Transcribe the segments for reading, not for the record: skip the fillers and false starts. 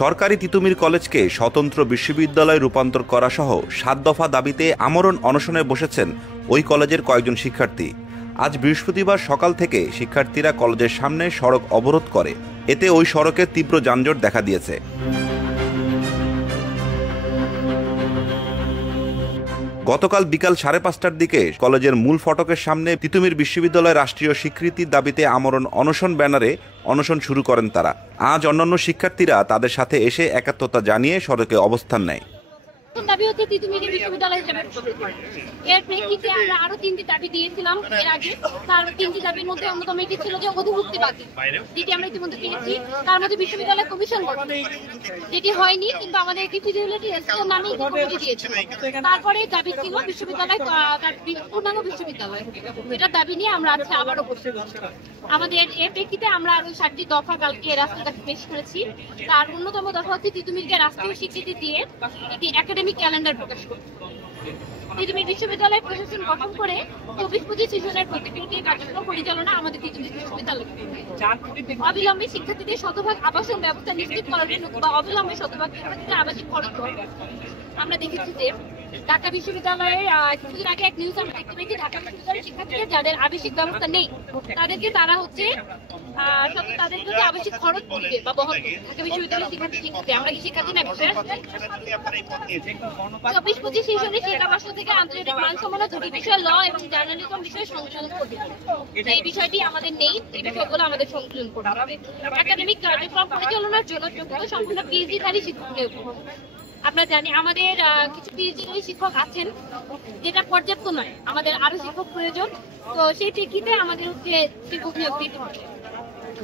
সরকারি তিতুমির কলেজকে স্বতন্ত্র বিশ্ববিদ্যালয়ে রূপান্তর করা সহ ৭ দফা দাবিতে আমরণ অনশনে বসেছেন ওই কলেজের কয়েকজন শিক্ষার্থী। আজ বৃহস্পতিবার সকাল থেকে শিক্ষার্থীরা কলেজের সামনে সড়ক অবরোধ করে। এতে ওই সড়কে তীব্র যানজট দেখা দিয়েছে। গতকাল বিকাল ৫:৩০টার দিকে কলেজের মূল ফটকের সামনে তিতুমির বিশ্ববিদ্যালয় রাষ্ট্রীয় স্বীকৃতির দাবিতে আমরণ অনশন ব্যানারে অনশন শুরু করেন তারা। আজ অন্যান্য শিক্ষার্থীরা তাদের সাথে এসে একাত্মতা জানিয়ে সড়কে অবস্থান নেয়। দাবি হচ্ছে তিতুমিরকে বিশ্ববিদ্যালয় হিসেবে এর প্রেক্ষিতে আমরা আরো ৩টি দাবি দিয়েছিলাম এর আগে। তার 3টি দাবির মধ্যে অন্যতম একটি ছিল যে অধিভুক্তি বাতিল, যেটি আমরা ইতিমধ্যে পেয়েছি। তার মধ্যে বিশ্ববিদ্যালয় কমিশন গঠন, যেটি হয়নি, কিন্তু আমাদের একটি ফিজিবিলিটি এসএল নামে কমিটি দিয়েছে। তারপরে দাবি ছিল বিশ্ববিদ্যালয় পূর্ণাঙ্গ বিশ্ববিদ্যালয়। এটা দাবি নিয়ে আমরা আজকে আবারও বসে আমাদের এর প্রেক্ষিতে আমরা আরো 7টি দফা কালকে রাষ্ট্রের কাছে পেশ করেছি। তার অন্যতম দফা হচ্ছে তিতুমিরকে রাষ্ট্রীয় স্বীকৃতি দিয়ে একটি একাডেমিক ক্যালেন্ডার প্রকাশ করতে। তিতুমির বিশ্ববিদ্যালয় প্রশাসন গঠন করে ২৪-২৫ সেশনের প্রতিটি কার্যক্রম পরিচালনা আমাদের তিতুমির বিশ্ববিদ্যালয় অবিলম্বে শিক্ষার্থীদের শতভাগ আবাসন ব্যবস্থা নিশ্চিত করার জন্য বা অবিলম্বে শতভাগ শিক্ষার্থীদের আবাসিক খরচ। আমরা দেখেছি যে ঢাকা বিশ্ববিদ্যালয়ের কিছুদিন আগে এক নিউজ আমরা দেখতে পেয়েছি, ঢাকা বিশ্ববিদ্যালয়ের শিক্ষার্থীদের যাদের আবাসিক ব্যবস্থা নেই তাদেরকে তারা হচ্ছে তাদের যদি আবাসিক খরচ করবে বা বহন করবে। ঢাকা বিশ্ববিদ্যালয়ের শিক্ষার্থী আমরা কি শিক্ষার্থী না? ২৪-২৫ সেশনে শিক্ষাবর্ষ থেকে আন্তর্জাতিক মানসম্পন্ন দুটি বিষয় ল এবং জার্নালিজম বিষয়ে সংশোধন করতে হবে। এই বিষয়টি আমাদের নেই, এই বিষয়গুলো আমাদের সংশোধন করতে হবে। একাডেমিক কার্যক্রম পরিচালনার জন্য যোগ্যতা সম্পন্ন পিএইচডিধারী শিক্ষক নিয়োগ। আমরা জানি আমাদের কিছু পিএইচডি শিক্ষক আছেন, যেটা পর্যাপ্ত নয়, আমাদের আরো শিক্ষক প্রয়োজন। তো সেই প্রেক্ষিতে আমাদের হচ্ছে শিক্ষক নিয়োগ দিতে হবে।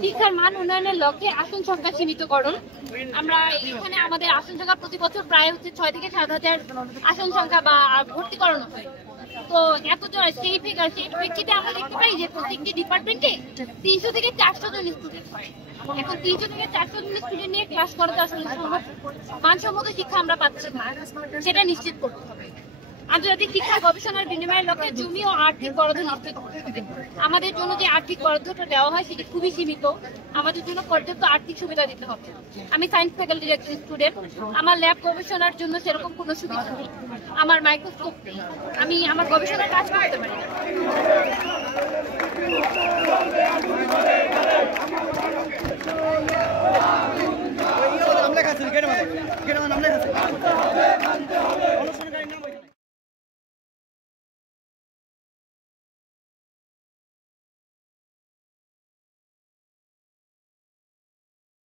শিক্ষার মান উন্নয়নের লক্ষ্যে আসন সংখ্যা সীমিতকরণ। আমরা এখানে আমাদের আসন সংখ্যা প্রতি বছর প্রায় হচ্ছে ৬ থেকে ৭,০০০ আসন সংখ্যা বা ভর্তি করানো হয়। তো সেই প্রেক্ষিতে আমরা দেখতে পাই যে প্রত্যেকটি ডিপার্টমেন্টে ৩০০ থেকে ৪০০ জন স্টুডেন্ট হয়। এখন ৩০০ থেকে ৪০০ জন স্টুডেন্ট নিয়ে ক্লাস করাতে আসলে মানসম্মত শিক্ষা আমরা পাচ্ছি না, সেটা নিশ্চিত করতে হবে। আন্তর্জাতিক শিক্ষা গবেষণার বিনিময়ের লক্ষ্যে জমি ও আর্থিক বরাদ্দ নিশ্চিত করতে হবে। আমাদের জন্য যে আর্থিক বরাদ্দটা দেওয়া হয় সেটি খুবই সীমিত, আমাদের জন্য পর্যাপ্ত আর্থিক সুবিধা দিতে হবে। আমি সায়েন্স ফ্যাকাল্টির একজন স্টুডেন্ট, আমার ল্যাব গবেষণার জন্য সেরকম কোনো সুবিধা নেই, আমার মাইক্রোস্কোপ নেই, আমি আমার গবেষণার কাজ করতে পারি না।